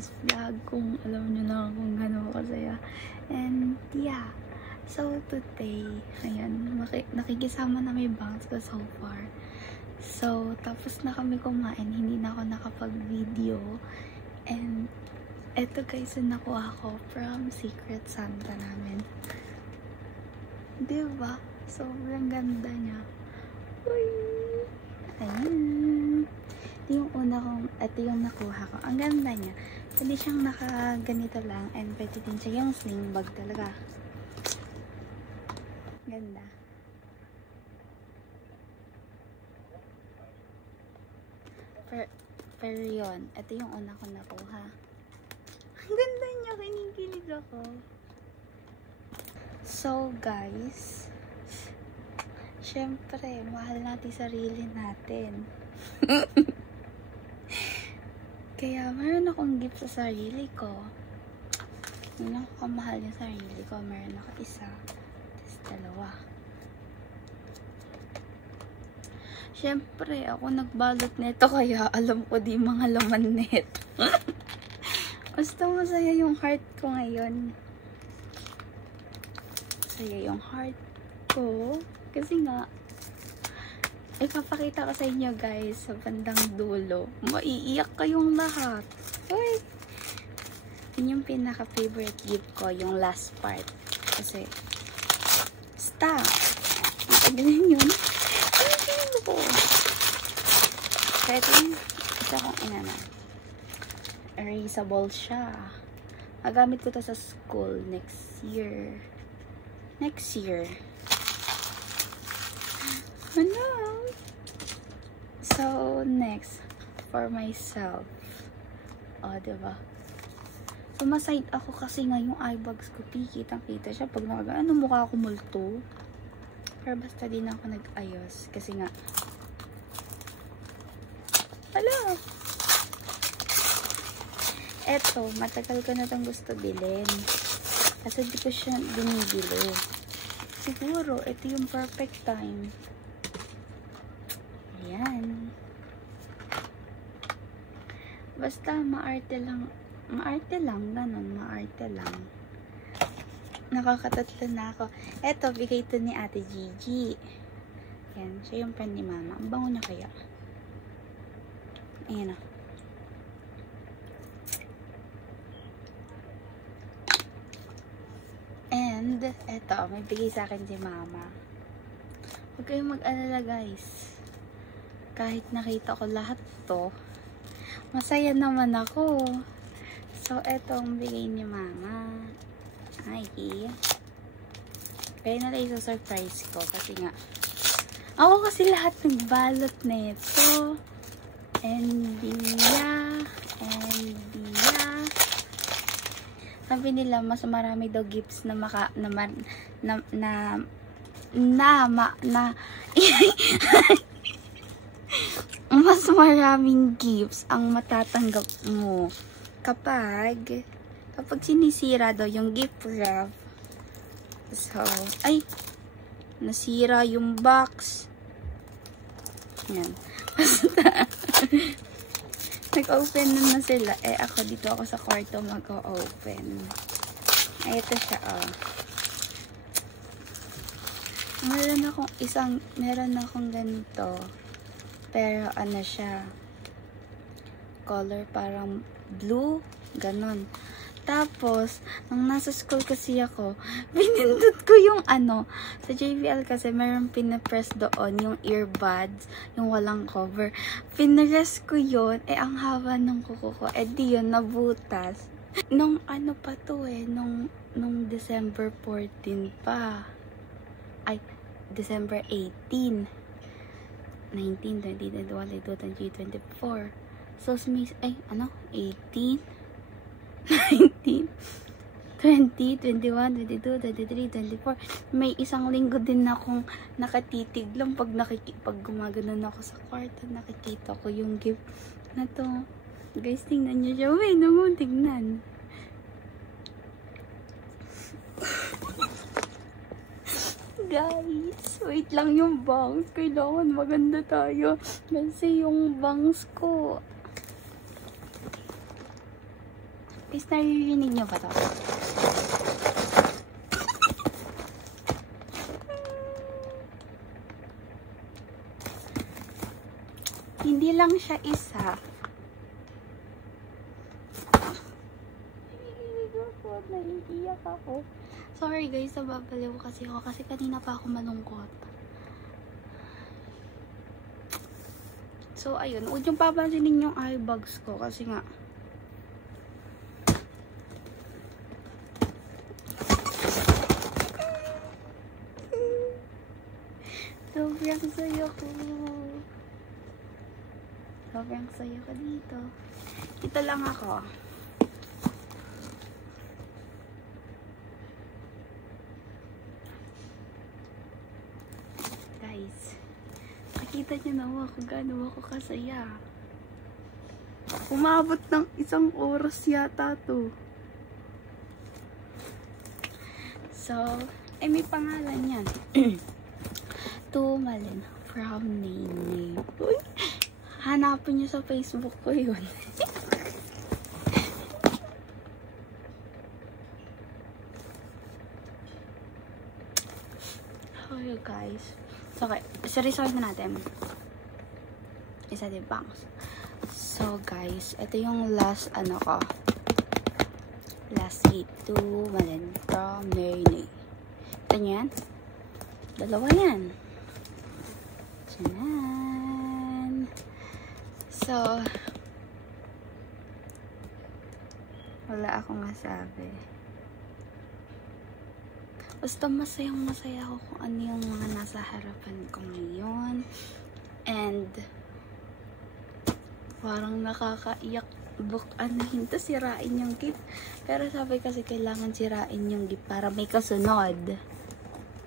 this vlog kung alam nyo na kung gano'n kasaya. And yeah, so today, ayan, nakikisama na may bangs ko so far. So, tapos na kami kumain, hindi na ako nakapag-video. And eto guys, yung nakuha ko from Secret Santa namin. Diba? Sobrang ganda niya. Uy! Ayan. Ito yung una kong, ito yung nakuha ko. Ang ganda niya. Pwede siyang nakaganito lang and pwede din siya yung sling bag talaga. Ganda. Pero yun, ito yung una kong nakuha. Ang ganda niya, kinikilig ako. So guys, syempre, mahal natin sarili natin. Kaya meron akong gift sa sarili ko. Hindi ako kamahal yung sarili ko. Meron ako isa, tapos dalawa. Syempre, ako nagbalot nito kaya alam ko di mga laman nito. Basta masaya yung heart ko ngayon. Masaya yung heart ko. Kasi nga, ipapakita ko sa inyo guys sa bandang dulo. Maiiyak kayong lahat. Uy! Yun yung pinaka-favorite gift ko, yung last part. Kasi, stop! Matagalin yun. Ko. Kaya ito yung isa kong inana. Erasable siya. Magamit ko to sa school next year. Next year. Ano? So, next. For myself. O, diba? Sumaside ako kasi nga yung eye bags ko. Kitang-kita siya. Pag ano mukha ako multo. Pero basta din ako nag-ayos. Kasi nga, hala! Eto, matagal ko na itong gusto bilhin. Kasi di ko siya binibili. Siguro, ito yung perfect time. Ayan. Basta, maarte lang. Maarte lang, ganun. Maarte lang. Nakakatatlo na ako. Eto, bigay ito ni Ate Gigi. Yan, siya yung friend ni Mama. Ang bango niya kaya. Ayan o. And, eto, may bigay sa akin si Mama. Huwag kayong mag-alala guys. Kahit nakita ko lahat to, masaya naman ako. So, eto ang bigay ni Mama. Ay, kaya na lang surprise ko kasi nga ako kasi lahat nagbalot na ito. And sabi nila mas marami daw gifts na mas maraming gifts ang matatanggap mo kapag sinisira daw yung gift wrap. So, ay, nasira yung box. Yan. Basta, nag-open na sila. Eh, ako dito ako sa kwarto mag-open. Ay, ito siya, oh. Meron akong ganito. Pero, ano siya, color parang blue, ganon. Tapos, nung nasa school kasi ako, pinindot ko yung sa JBL kasi meron pinapress doon yung earbuds, yung walang cover. Pinress ko yun, ang haba ng kuko ko. Di yun, nabutas. Nung pa to nung December 14 pa. Ay, December 18. 19, 20, 21, 22, 23, 24. So, 18? 19, 20, 21, 22, 23, 24. May isang linggo din akong nakatitig lang pag gumaganon ako sa kwarto, nakikita ko yung gift na to. Guys, tingnan nyo siya. Uy, naman, tingnan. Guys, wait lang yung bangs. Kailangan maganda tayo. Kasi yung bangs ko, Guys, naririnig nyo ba to? Hindi lang siya isa. Naiiyak ako. Sorry guys, nababaliw kasi ako. Kasi kanina pa ako malungkot. So, ayun. Huwag yung papansinin yung eye bags ko. Kasi nga, sobrang saya ko. Sobrang saya ko dito. Dito lang ako. Guys, nakita niyo na ako gaano ako kasaya. Umabot ng 1 oras yata to. So, may pangalan yan. Tumalin from Nene. Uy, hanapin niyo sa Facebook ko yun. Oh, guys. So, okay. Seryosohin na natin. Isa din bangs. So, guys, ito yung last, ko. Last hit. Tumalin from Nene. Ito nyo yan? Dalawa yan. Tiyan. So, wala akong masabi. Basta masayang-masaya ako kung ano yung mga nasa harapan ko ngayon. And, parang nakakaiyak. Hinta sirain yung gift. Pero sabi kasi kailangan sirain yung gift para may kasunod.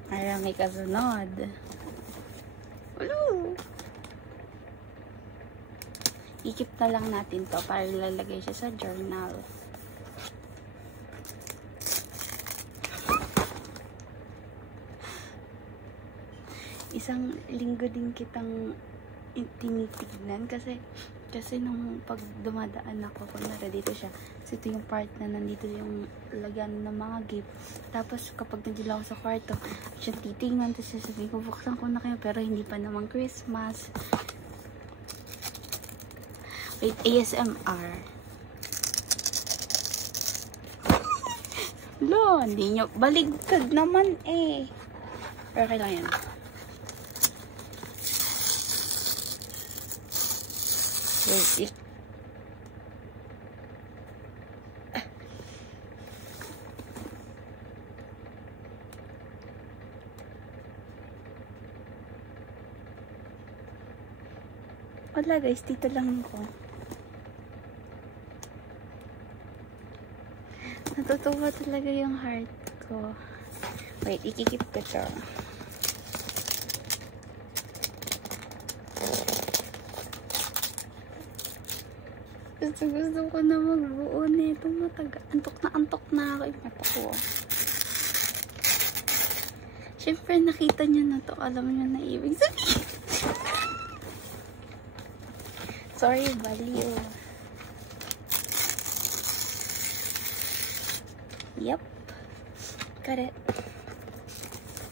Para may kasunod. Hello! I-keep na lang natin to para ilalagay siya sa journal. Isang linggo din kitang tinitignan kasi nung pag dumadaan ako, kunwari dito siya, kasi ito yung part na nandito yung lagyan ng mga gift. Tapos kapag nandito ako sa kwarto, siya titingnan, tapos sasabihin ko, buksan ko na kayo, pero hindi pa naman Christmas. Wait, ASMR. Lo, hindi nyo, baligtad naman eh. Pero okay lang yan. Wait, wala guys, dito lang ako. Natutuwa talaga yung heart ko. Wait, ikikip ko to. Gusto ko na magbuo nito. Antok na ako yung mata ko. Siyempre, nakita nyo na to. Alam nyo na ibig sabihin. Sorry, baliw. Yep. Got it.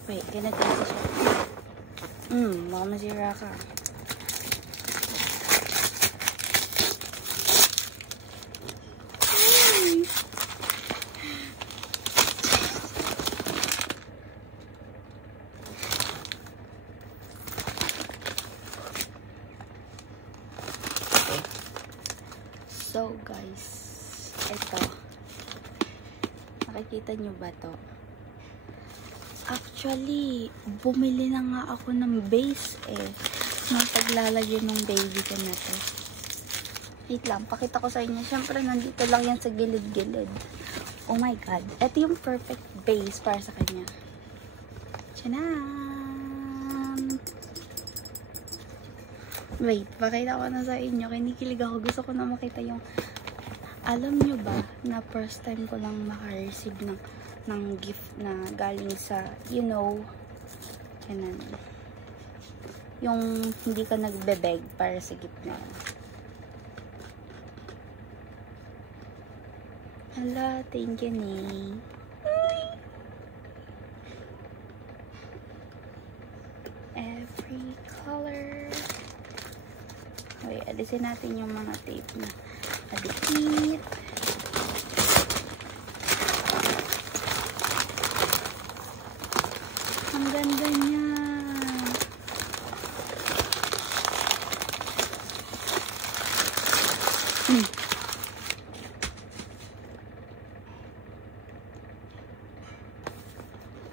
Wait, ganito siya. Baka masira ka. So guys, ito. Nakikita nyo ba to? Actually, bumili na nga ako ng base ng paglalagyan ng baby ko na to. Wait lang, pakita ko sa inyo. Siyempre, nandito lang yan sa gilid-gilid. Oh my god. Ito yung perfect base para sa kanya. Tchanan! Wait, pakita ko na sa inyo. Kinikilig ako. Gusto ko na makita yung... Alam nyo ba na first time ko lang maka-receive ng gift na galing sa, you know, yanan. Yung hindi ka nagbe-beg para sa gift na yun. Hala, thank you, Nay. Every color. Okay, alisin natin yung mga tape na adikit. Ang ganda niya.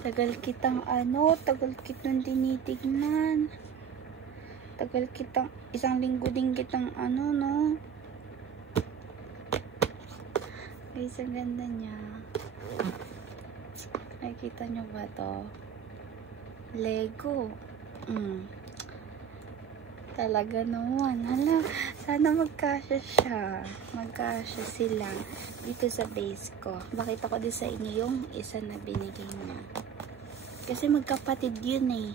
Tagal kitang tinitignan. Isang linggo din kitang no. Guys, ang ganda niya. Nakikita nyo ba to? Lego. Talaga naman. Hala, sana magkasya siya. Magkasya sila dito sa base ko. Bakit ako din sa inyo yung isa na binigay niya. Kasi magkapatid yun eh.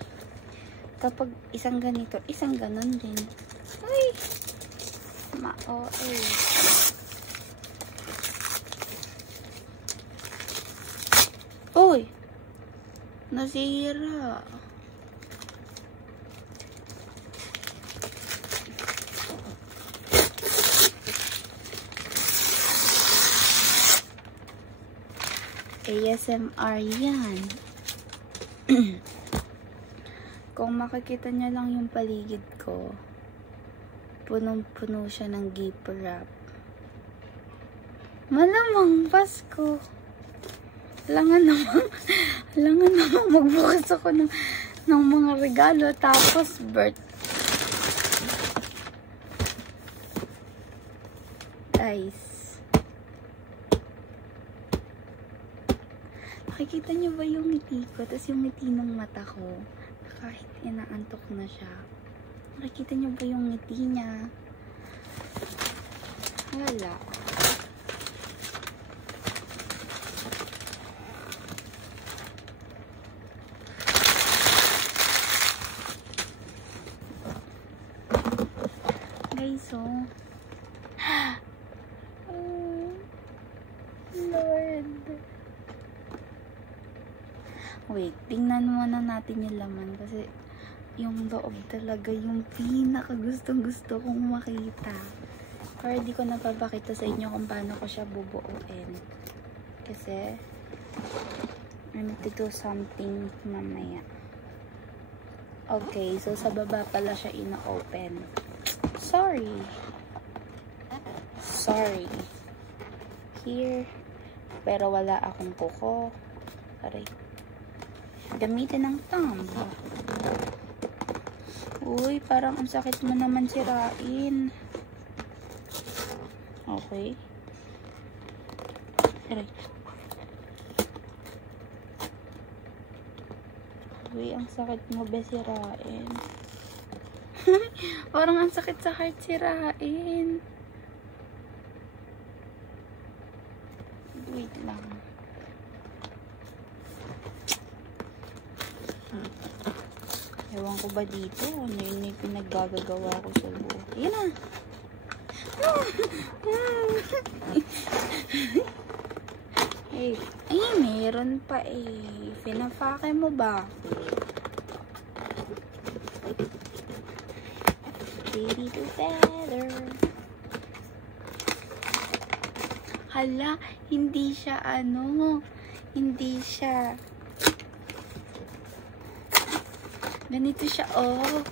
Kapag isang ganito, isang ganon din. Ay! Ma-OA. Uy! Nasira. ASMR yan. Kung makikita nyo lang yung paligid ko, punong-puno siya ng gift wrap. Malamang Pasko. Alangan namang magbukas ako ng mga regalo, tapos guys, nakikita niyo ba yung ngiti ko? Tapos yung ngiti ng mata ko, kahit inaantok na siya. Nakikita niyo ba yung ngiti niya? Wala. Guys, oh. Oh, Lord. Wait, tingnan muna natin yung laman kasi yung loob talaga yung pinakagustong-gusto kong makita. Pero di ko napapakita sa inyo kung paano ko siya bubuuin. Kasi I need to do something mamaya. Okay, so sa baba pala siya ina-open. Sorry. Here. Pero wala akong kuko. Aray. Gamitin ng thumb. Uy, parang ang sakit mo naman sirain. Okay. Aray. Uy, ang sakit mo ba sirain? Parang ang sakit sa heart sirain. Wait lang. Ewan ko ba dito? Ano yun yung pinaggagawa ko sa buhay? Yan na! Hey, ay, meron pa eh. Pinapake mo ba? Baby together. Hala, hindi siya hindi siya ganito siya, oh.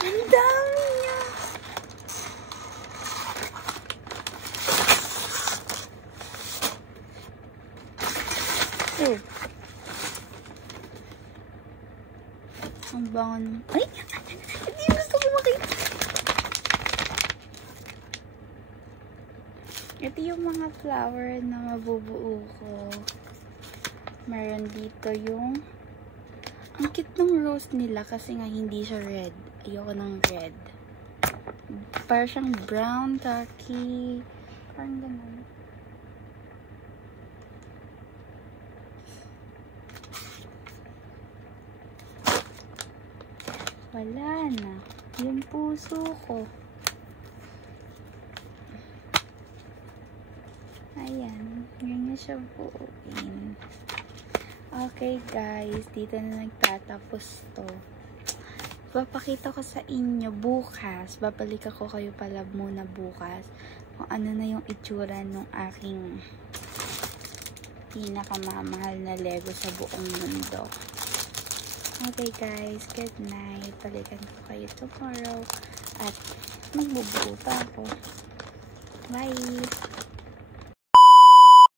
Ang dami niya. Oh. Ang bangon. Ay! Hindi gusto ko makita. Ito yung mga flower na mabubuo ko. Meron dito yung ang cute ng rose nila kasi nga hindi siya red. Ayoko ng red. Parang siyang brown, khaki. Parang ganun. Wala na. Yung puso ko. siya buuin. Okay guys, dito na nagtatapos to. Papakita ko sa inyo bukas. Babalik ako kayo pala muna bukas. Kung ano na yung itsura ng aking pinakamamahal na Lego sa buong mundo. Okay guys, good night. Balikan ko kayo tomorrow. At magbubuo pa ako. Bye!